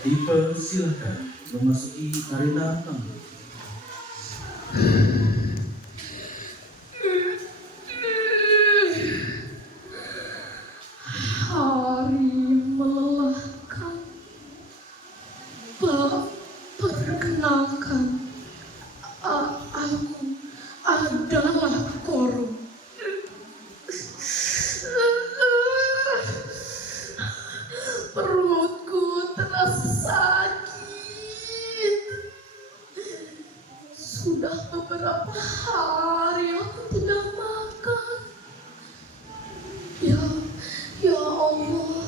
Dipersilahkan memasuki arena tamu. Hari melelahkan. Perkenalkan, aku adalah Koro. Perutku terasa sakit. Sudah beberapa hari aku tidak makan. Ya, ya Allah,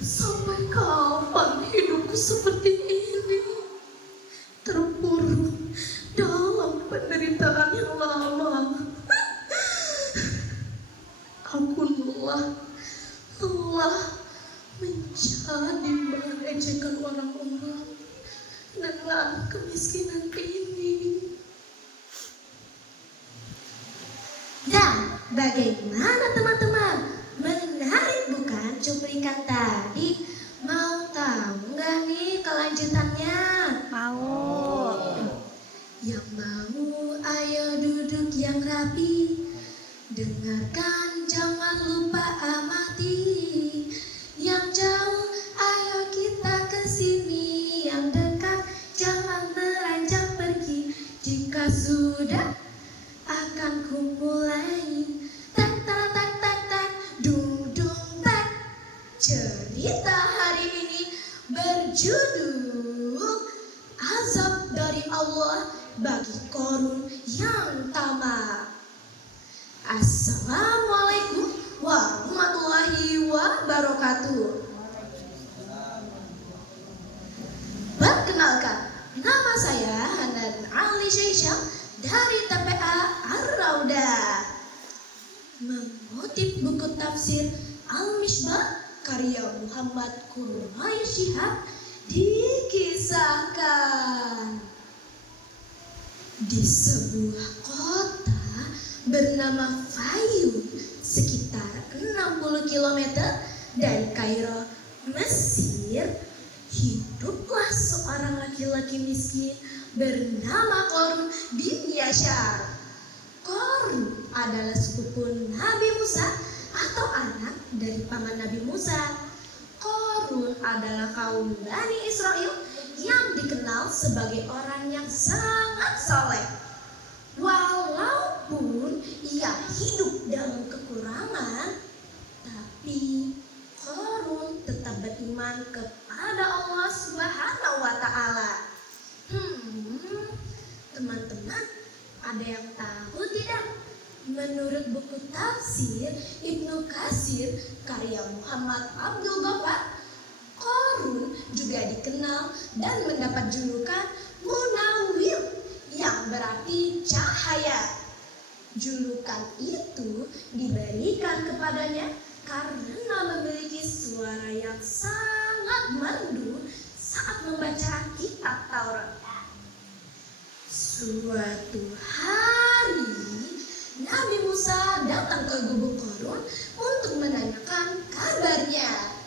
sampai kapan hidupku seperti ini? Terpuruk dalam penderitaan yang lama. Aku lelah menjadi bahan ejekan orang-orang dengan kemiskinan ini. Dan bagaimana teman-teman? Menarik bukan cuplikan tadi? Mau tahu nggak nih kelanjutannya? Mau. Yang mau ayo duduk yang rapi. Dengarkan jangan lupa amati. Yang jauh ayo kita kesini. Yang dekat jangan beranjak pergi. Jika sudah akan kumulai. Tak tak tak tak tak dung dung tak. Cerita hari ini berjudul Azab dari Allah bagi Korun yang tamak. Assalamualaikum warahmatullahi wabarakatuh. Perkenalkan, nama saya Hanan Ali Syaisyam dari TPA Ar-Rauda. Mengutip buku tafsir Al-Misbah karya Muhammad Qurra'i Shihab dikisahkan di sebuah kota bernama Fayum sekitar 60 km dari Kairo, Mesir, hiduplah seorang laki-laki miskin bernama Korun bin Yashar. Korun adalah sepupu Nabi Musa atau anak dari paman Nabi Musa. Korun adalah kaum Bani Israel yang dikenal sebagai orang yang sangat saleh. Walaupun ia hidup dalam kekurangan, tapi Korun tetap beriman kepada Allah Subhanahu wa Ta'ala. Teman-teman, ada yang tahu tidak? Menurut buku tafsir Ibnu Katsir karya Muhammad Abdul Ghaffar, Korun juga dikenal dan mendapat julukan Munawwir yang berarti cahaya. Julukan itu diberikan kepadanya karena memiliki suara yang sangat merdu saat membaca kitab Taurat. Suatu hari, Nabi Musa datang ke gubuk Korun untuk menanyakan kabarnya.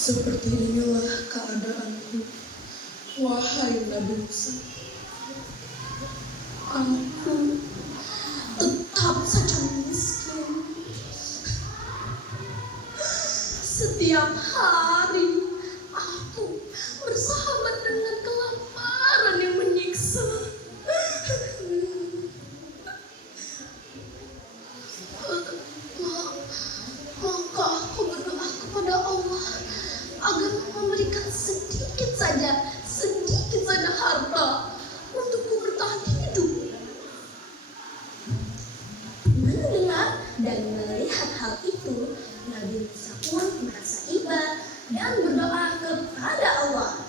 Seperti inilah keadaanku, wahai Nabi Musa. Aku tetap saja miskin. Setiap hari aku bersahabat dengan kelaparan yang menyiksa. Maka aku berdoa kepada Allah agar memberikan sedikit saja harta untukku bertahan hidup. Mendengar dan melihat hal itu, Nabi Musa pun merasa iba dan berdoa kepada Allah.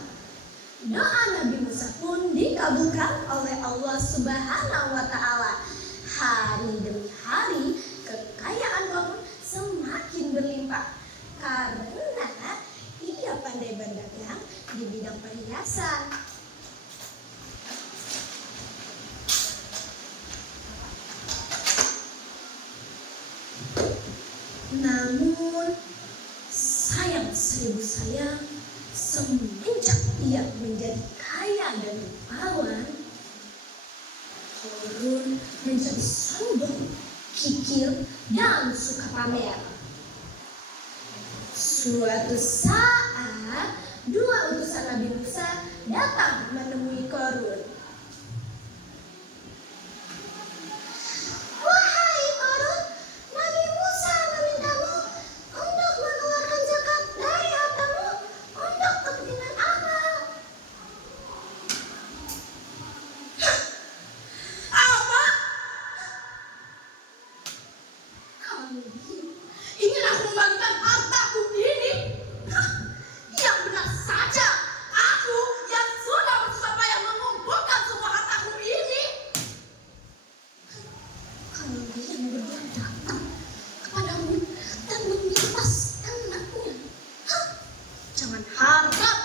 Doa Nabi Musa pun dikabulkan oleh Allah Subhanahu wa Ta'ala. Hari demi hari, kekayaan Korun semakin berlimpah karena ia pandai berdagang di bidang perhiasan. Namun sayang seribu sayang, semenjak ia menjadi kaya dan rupawan, Korun menjadi sombong, kikir, dan suka pamer. Suatu saat, dua utusan Nabi Musa datang menemui Korun. Wahai Korun, Nabi Musa memintamu untuk mengeluarkan zakat dari hartamu untuk kepentingan apa? Apa? Kamu ingin aku membagikan hartaku ini? Hah, yang benar saja, aku yang sudah bersusah payah mengumpulkan semua hartaku ini. Kalian berdua datang kepadamu dan meminta seenaknya. Hah? Jangan harap.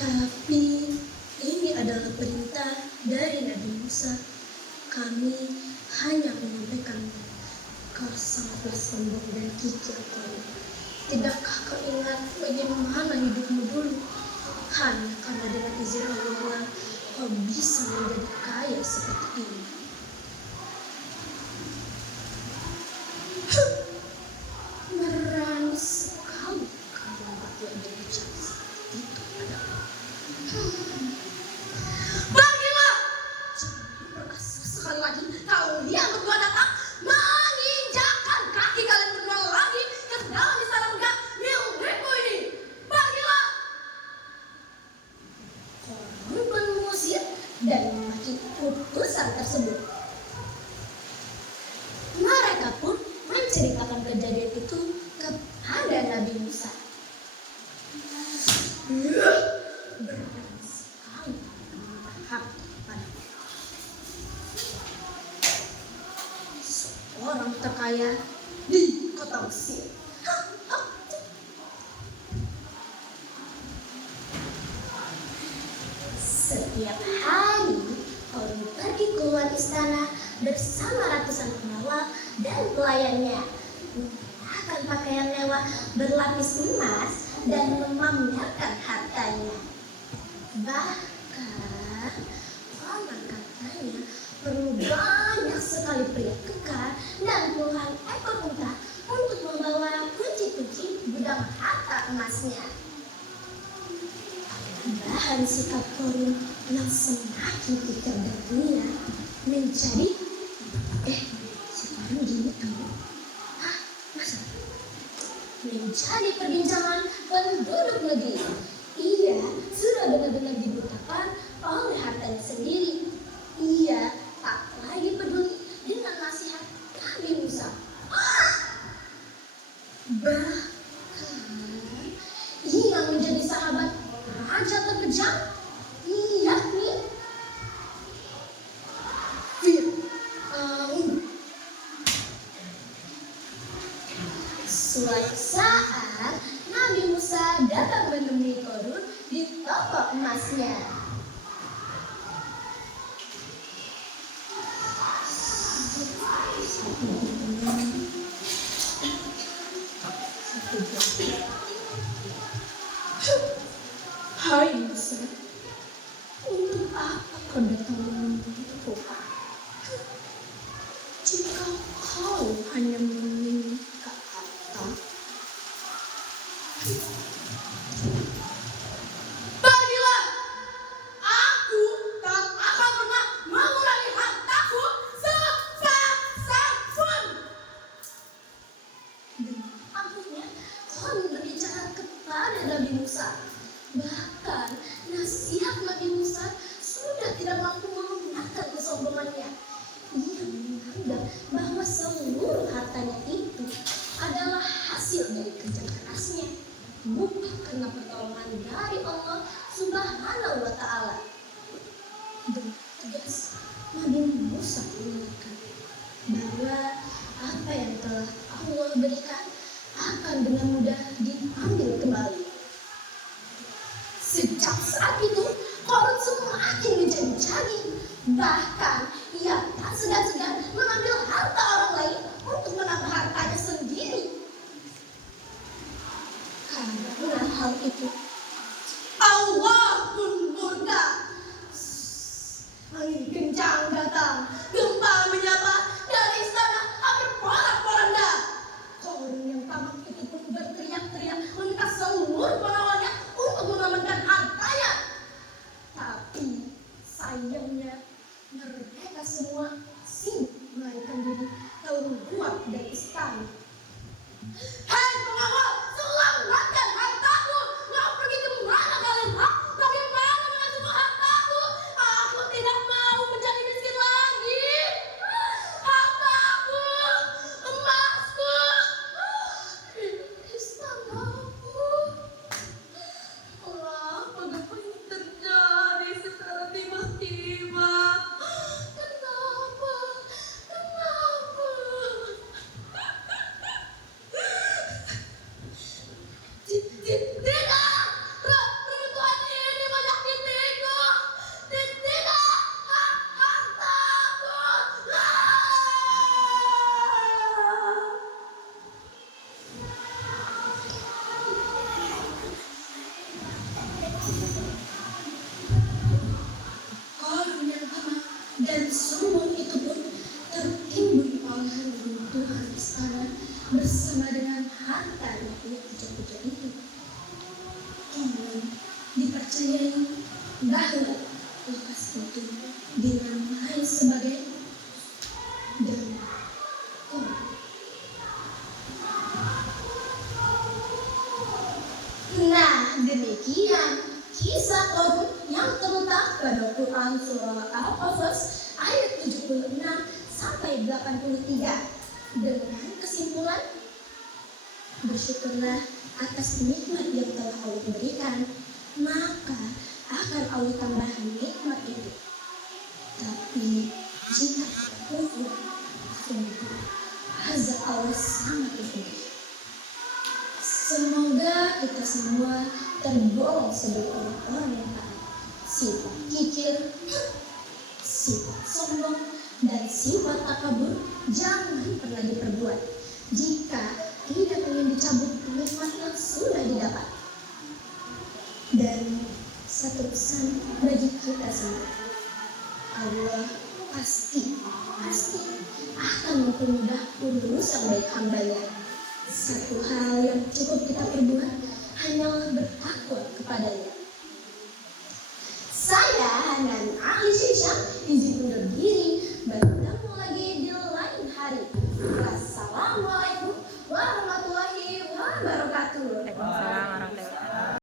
Tapi ini adalah perintah dari Nabi Musa. Kami hanya menyampaikannya. Kau sangatlah sombong dan kikir kau. Tidakkah kau ingat bagaimana hidupmu dulu? Hanya karena dengan izin Allah kau bisa menjadi kaya seperti ini. Berani sekali kau membuat dia bicara seperti itu padaku. Pergilah! Jangan berasa sekali lagi kalian berdua datang menginjakkan kaki kalian berdua lagi ke dalam istana megah milikku ini. Pergilah! Korun pun mengusir dan memaki utusan tersebut. Mereka pun menceritakan kejadian itu kepada Nabi Musa. Berani sekali berhak pada seorang terkaya di kota Mesir. Setiap hari, Korun pergi keluar istana bersama ratusan pengawal dan pelayannya, menggunakan pakaian mewah berlapis emas dan memamerkan hartanya. Bahkan, konon katanya perlu banyak sekali pria kekar dan puluhan ekor unta untuk membawa kunci-kunci gudang harta emasnya. Bahan sikap Korun yang semakin kikir dan mulia menjadi si Korun gini tahu? Hah? Masa? Menjadi perbincangan penduduk negeri. Ia sudah benar-benar dibutakan oleh hartanya sendiri. Ia tak lagi peduli dengan nasihat Nabi Musa. Bahkan ia menjadi sahabat raja terkejam, yakni Fir'aun. Suatu saat Nabi Musa datang menemui Korun di toko emasnya. Hai Musa, untuk apa kau datang menemuiku? Jika kau hanya meminta harta, Pergilah! Aku tak akan pernah mengurangi hartaku sepeser pun. dengan akhirnya Korun berbicara kepada Nabi Musa. Bahkan nasihat Nabi Musa sudah tidak mampu melunakkan kesombongannya. Ia menganggap bahwa seluruh hartanya itu adalah hasil dari kerja kerasnya, bukan karena pertolongan dari Allah Subhanahu wa Ta'ala. Dengan tegas, Nabi Musa mengingatkan bahwa apa yang telah Allah berikan akan dengan mudah diambil kembali. Sejak saat itu, Korun semakin menjadi-jadi. Bahkan ia tak segan-segan mengambil harta orang lain untuk menambah hartanya sendiri. Karena hal itu, Allah pun murka. Angin kencang datang, gempa menyapa, dari istana hampir porak-poranda. Orang yang tamak itu pun berteriak-teriak meminta seluruh pengawalnya untuk mengamankan hartanya. Tapi sayangnya mereka semua sibuk melarikan diri keluar dari istana. Hei pengawal, selamatkan hartaku! Mau pergi kemana kalian? Bagaimana dengan semua hartaku? Aku tidak mau menjadi miskin lagi. Hartaku, emasku, istanaku. Kenapa gempa ini terjadi secara tiba-tiba? Kenapa? Tidak! Runtuhan ini menyakitiku! Tidak! Hartaku! Orang yang tamak dan sombong itu pun tertimbun oleh runtuhan istana bersama dengan harta yang ia puja-puja itu. Orang dipercayai bahwa lepas itu dinamai sebagai dan korban. Nah, demikian kisah Qarun yang terletak pada Quran surah Al-Qasas ayat 76 sampai 83 dengan kesimpulan, bersyukurlah atas nikmat yang telah Allah berikan, maka akan Allah tambahkan nikmat itu. Tapi jika kita kufur, sungguh azab Allah sangat pedih. Semoga kita semua tergolong sebagai orang-orang yang taat. Sifat kikir, sifat sombong, dan sifat takabur jangan pernah diperbuat jika tidak ingin dicabut nikmat yang sudah didapat. Dan satu pesan bagi kita semua, Allah pasti akan mempermudah urusan baik hambanya. Satu hal yang cukup kita perbuat hanyalah bertakwa kepadanya. Saya dan ahli Syekh izin undur diri